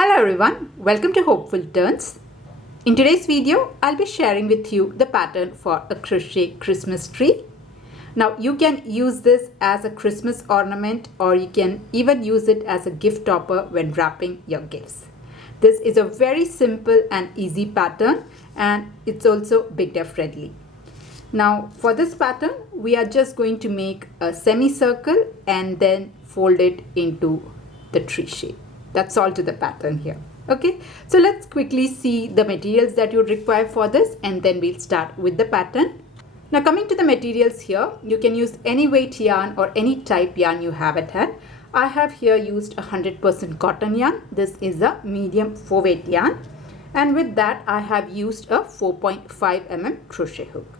Hello everyone, welcome to Hopeful Turns. In today's video, I'll be sharing with you the pattern for a crochet Christmas tree. Now you can use this as a Christmas ornament or you can even use it as a gift topper when wrapping your gifts. This is a very simple and easy pattern and it's also beginner friendly. Now for this pattern, we are just going to make a semicircle and then fold it into the tree shape. That's all to the pattern here. Okay, so let's quickly see the materials that you require for this and then we'll start with the pattern. Now coming to the materials here, you can use any weight yarn or any type yarn you have at hand. I have here used 100% cotton yarn. This is a medium 4-weight yarn, and with that I have used a 4.5 mm crochet hook.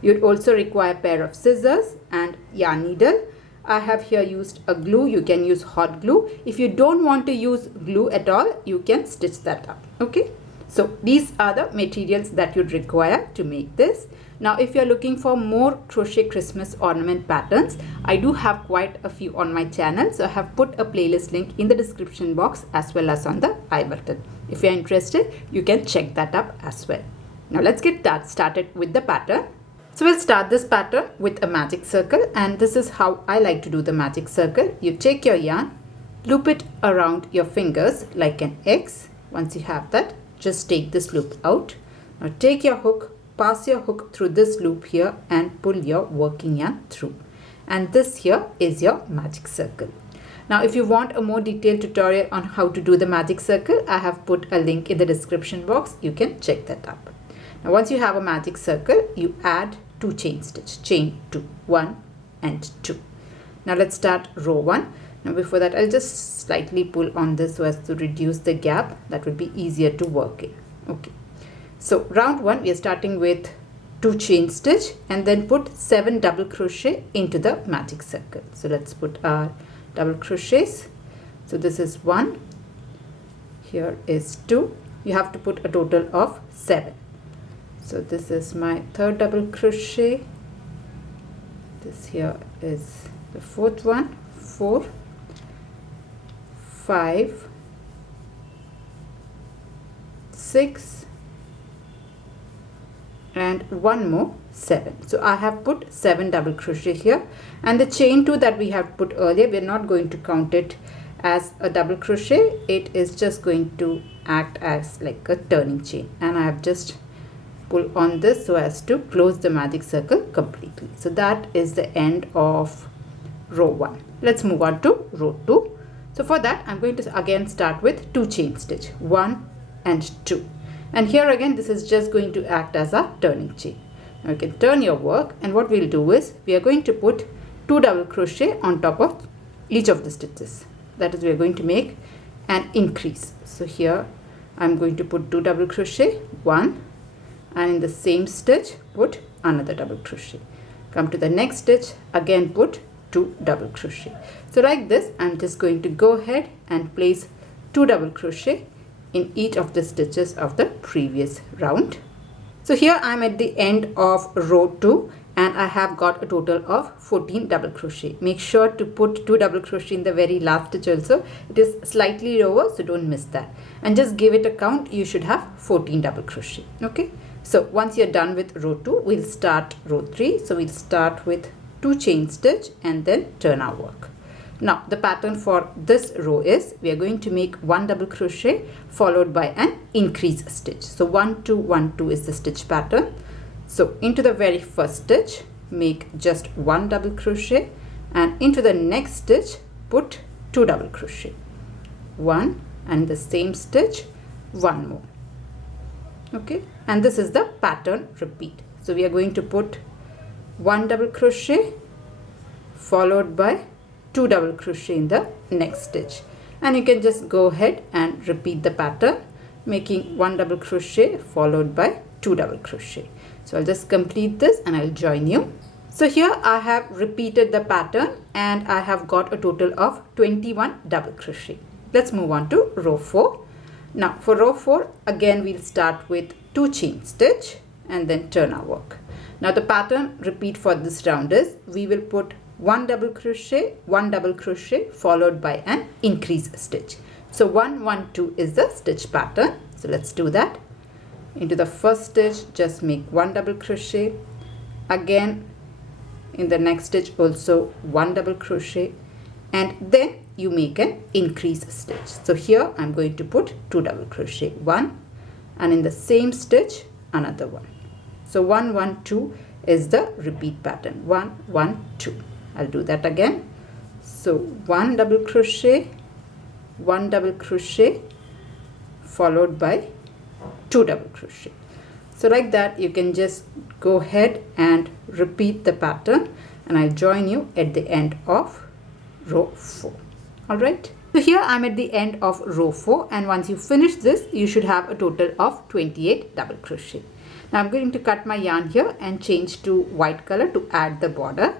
You'd also require a pair of scissors and yarn needle. I have here used a glue. You can use hot glue. If you don't want to use glue at all, you can stitch that up. Okay, so these are the materials that you'd require to make this. Now if you're looking for more crochet Christmas ornament patterns, I do have quite a few on my channel, so I have put a playlist link in the description box as well as on the I button. If you're interested, you can check that up as well. Now let's get started with the pattern. So we'll start this pattern with a magic circle, and this is how I like to do the magic circle. You take your yarn, loop it around your fingers like an X. Once you have that, just take this loop out. Now take your hook, pass your hook through this loop here and pull your working yarn through. And this here is your magic circle. Now if you want a more detailed tutorial on how to do the magic circle, I have put a link in the description box. You can check that up. Now once you have a magic circle, you add 2 chain stitch, chain 2, 1 and 2. Now let's start row 1. Now before that, I'll just slightly pull on this so as to reduce the gap. That would be easier to work in. Okay, so round 1 we are starting with 2 chain stitch and then put 7 double crochet into the magic circle. So let's put our double crochets. So this is 1, here is 2. You have to put a total of 7. So this is my 3rd double crochet. This here is the 4th one, 4, 5, 6 and one more 7. So I have put 7 double crochet here, and the chain 2 that we have put earlier, we're not going to count it as a double crochet. It is just going to act as like a turning chain, and I have just pull on this so as to close the magic circle completely. So that is the end of row 1. Let's move on to row 2. So for that, I'm going to again start with 2 chain stitch, 1 and 2. And here again, this is just going to act as a turning chain. Now you can turn your work, and what we'll do is we are going to put 2 double crochet on top of each of the stitches. That is, we are going to make an increase. So here I'm going to put 2 double crochet, 1, and in the same stitch put another double crochet. Come to the next stitch, again put 2 double crochet. So like this, I'm just going to go ahead and place 2 double crochet in each of the stitches of the previous round. So here I'm at the end of row 2 and I have got a total of 14 double crochet. Make sure to put 2 double crochet in the very last stitch also. It is slightly lower, so don't miss that, and just give it a count. You should have 14 double crochet. Okay, so once you're done with row 2, we'll start row 3. So we'll start with 2 chain stitch and then turn our work. Now the pattern for this row is we are going to make 1 double crochet followed by an increase stitch. So 1 2 1 2 is the stitch pattern. So into the very first stitch, make just 1 double crochet, and into the next stitch put 2 double crochet, 1, and the same stitch 1 more. Okay, and this is the pattern repeat. So we are going to put 1 double crochet followed by 2 double crochet in the next stitch, and you can just go ahead and repeat the pattern, making 1 double crochet followed by 2 double crochet. So I'll just complete this and I'll join you. So here I have repeated the pattern and I have got a total of 21 double crochet. Let's move on to row 4. Now for row 4, again we'll start with 2 chain stitch and then turn our work. Now the pattern repeat for this round is we will put 1 double crochet, 1 double crochet followed by an increase stitch. So 1 1 2 is the stitch pattern. So let's do that. Into the first stitch, just make 1 double crochet. Again in the next stitch also 1 double crochet, and then you make an increase stitch. So here I'm going to put 2 double crochet, 1, and in the same stitch another 1. So 1 1 2 is the repeat pattern, 1 1 2. I'll do that again. So 1 double crochet, 1 double crochet, followed by 2 double crochet. So like that you can just go ahead and repeat the pattern, and I'll join you at the end of row 4. Alright, so here I'm at the end of row 4, and once you finish this you should have a total of 28 double crochet. Now I'm going to cut my yarn here and change to white color to add the border.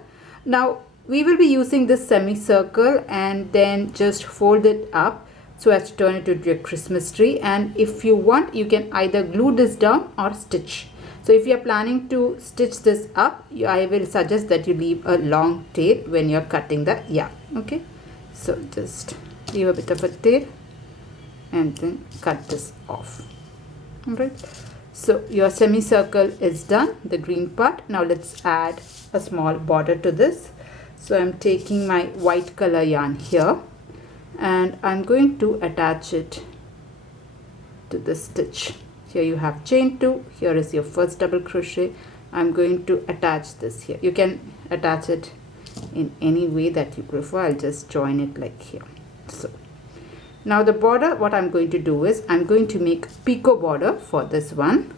Now we will be using this semicircle and then just fold it up so as to turn it into a Christmas tree, and if you want you can either glue this down or stitch. So if you are planning to stitch this up, I will suggest that you leave a long tail when you are cutting the yarn. Okay, so just leave a bit of a tail and then cut this off. Alright, so your semicircle is done, the green part. Now let's add a small border to this. So I'm taking my white color yarn here and I'm going to attach it to the stitch. Here you have chain 2, here is your first double crochet. I'm going to attach this here. You can attach it in any way that you prefer. I'll just join it like here. So now the border, what I'm going to do is I'm going to make picot border for this one.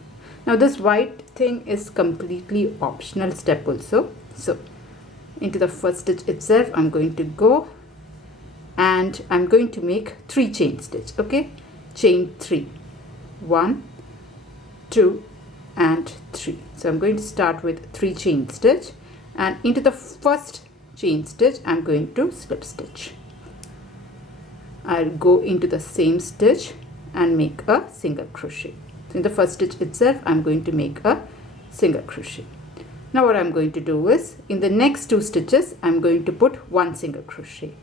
Now this white thing is completely optional step also. So into the first stitch itself I'm going to go and I'm going to make 3 chain stitch. Okay, chain 3, 1 2 and 3. So I'm going to start with 3 chain stitch, and into the first chain stitch I'm going to slip stitch. I'll go into the same stitch and make a single crochet. So in the first stitch itself I'm going to make a single crochet. Now what I'm going to do is in the next 2 stitches I'm going to put 1 single crochet,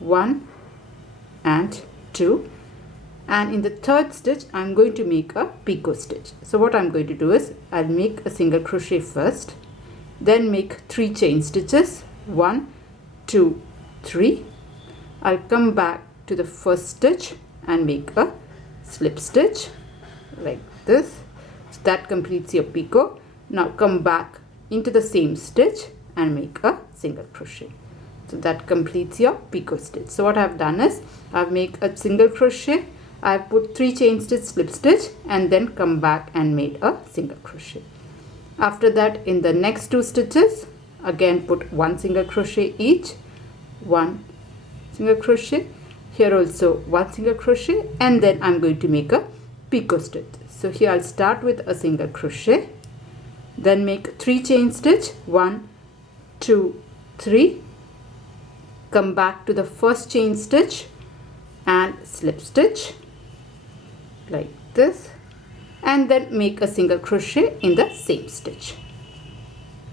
1 and 2, and in the third stitch I'm going to make a picot stitch. So what I'm going to do is I'll make a single crochet first, then make 3 chain stitches, 1 2 3. I'll come back to the first stitch and make a slip stitch like this. So that completes your picot. Now come back into the same stitch and make a single crochet. So that completes your picot stitch. So what I've done is I've made a single crochet, I've put 3 chain stitch, slip stitch, and then come back and made a single crochet. After that in the next 2 stitches again put 1 single crochet each, 1 single crochet, here also 1 single crochet, and then I'm going to make a picot stitch. So here I'll start with a single crochet, then make 3 chain stitch, 1 2 3, come back to the first chain stitch and slip stitch like this, and then make a single crochet in the same stitch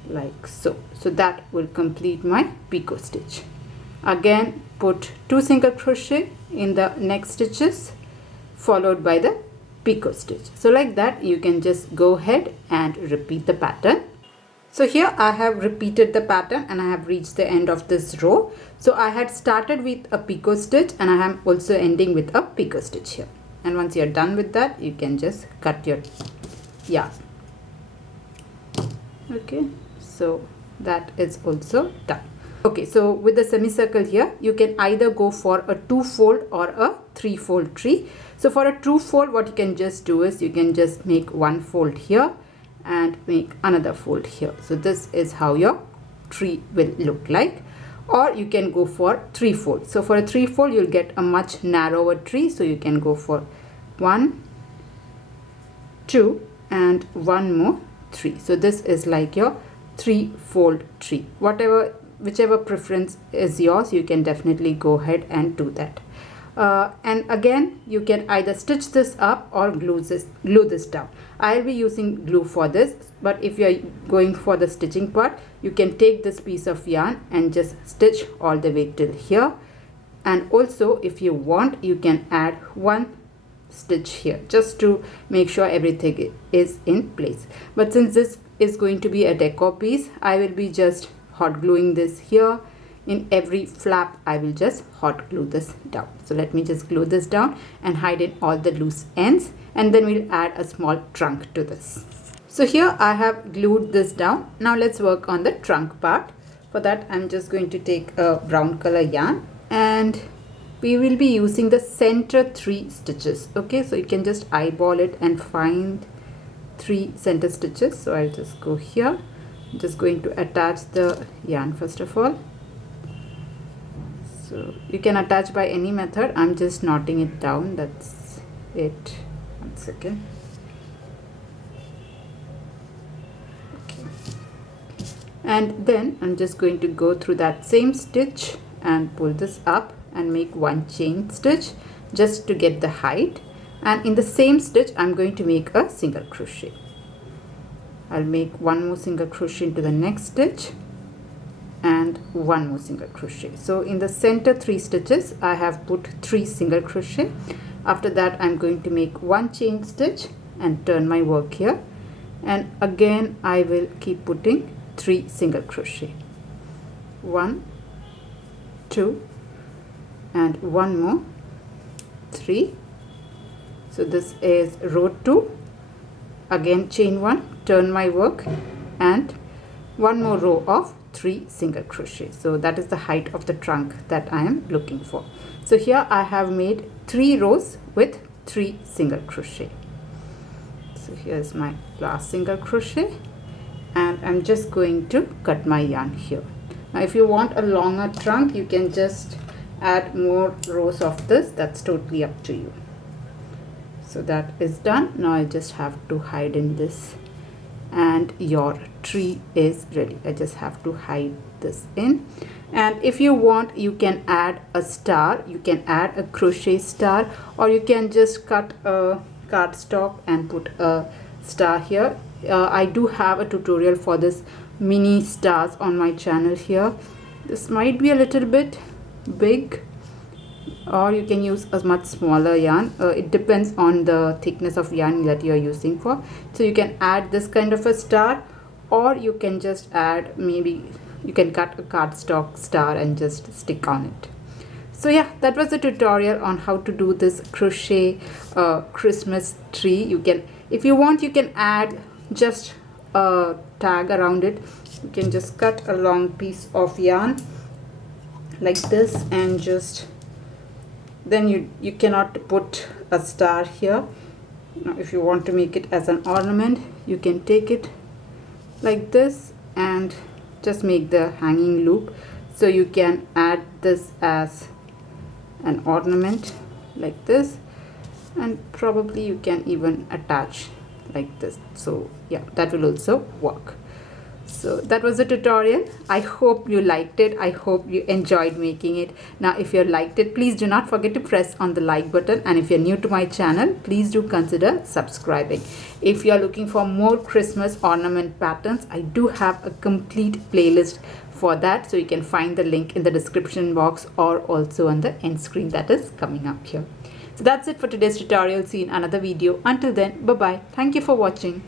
like so. So that will complete my picot stitch. Again put 2 single crochet in the next stitches followed by the picot stitch. So like that you can just go ahead and repeat the pattern. So here I have repeated the pattern and I have reached the end of this row. So I had started with a picot stitch and I am also ending with a picot stitch here. And once you're done with that, you can just cut your yarn. Okay, so that is also done. Okay, so with the semicircle here, you can either go for a 2-fold or a 3-fold tree. So for a 2-fold, what you can just do is you can just make 1 fold here and make another fold here. So this is how your tree will look like. Or you can go for 3-fold. So for a 3-fold, you'll get a much narrower tree. So you can go for 1, 2, and 1 more 3. So this is like your 3-fold tree. Whichever preference is yours, you can definitely go ahead and do that. And again, you can either stitch this up or glue this down. I'll be using glue for this, but if you're going for the stitching part, you can take this piece of yarn and just stitch all the way till here, And also if you want, you can add one stitch here just to make sure everything is in place. But since this is going to be a decor piece, I will be just hot gluing this here. In every flap I will just hot glue this down. So let me just glue this down and hide in all the loose ends, and then we'll add a small trunk to this. So here I have glued this down. Now let's work on the trunk part. For that I'm just going to take a brown color yarn, and we will be using the center 3 stitches. Okay, so you can just eyeball it and find 3 center stitches. So I'll just go here. I'm just going to attach the yarn first of all. So you can attach by any method. I'm just knotting it down. That's it. One second. Okay. And then I'm just going to go through that same stitch and pull this up and make one chain stitch just to get the height. And in the same stitch I'm going to make a single crochet. I'll make one more single crochet into the next stitch and one more single crochet. So in the center 3 stitches I have put 3 single crochet. After that I'm going to make one chain stitch and turn my work here, and again I will keep putting 3 single crochet. 1, 2, and one more, 3. So this is row 2. Again chain 1, turn my work, and one more row of 3 single crochet. So that is the height of the trunk that I am looking for. So here I have made 3 rows with 3 single crochet. So here's my last single crochet, and I'm just going to cut my yarn here. Now if you want a longer trunk, you can just add more rows of this. That's totally up to you. So that is done. Now I just have to hide in this, and your tree is ready. I just have to hide this in. And if you want, you can add a star. You can add a crochet star, or you can just cut a cardstock and put a star here. I do have a tutorial for this mini stars on my channel here. This might be a little bit big, or you can use a much smaller yarn. It depends on the thickness of yarn that you are using for. So you can add this kind of a star, or you can just add, maybe you can cut a cardstock star and just stick on it. So yeah, that was the tutorial on how to do this crochet Christmas tree. You can, if you want, you can add just a tag around it. You can just cut a long piece of yarn like this, and just then you cannot put a star here. Now if you want to make it as an ornament, you can take it like this and just make the hanging loop. So you can add this as an ornament like this, and probably you can even attach like this. So yeah, that will also work. So that was the tutorial. I hope you liked it. I hope you enjoyed making it. Now if you liked it, please do not forget to press on the like button, and if you're new to my channel, please do consider subscribing. If you are looking for more Christmas ornament patterns, I do have a complete playlist for that, so you can find the link in the description box or also on the end screen that is coming up here. So that's it for today's tutorial. See you in another video. Until then, bye bye. Thank you for watching.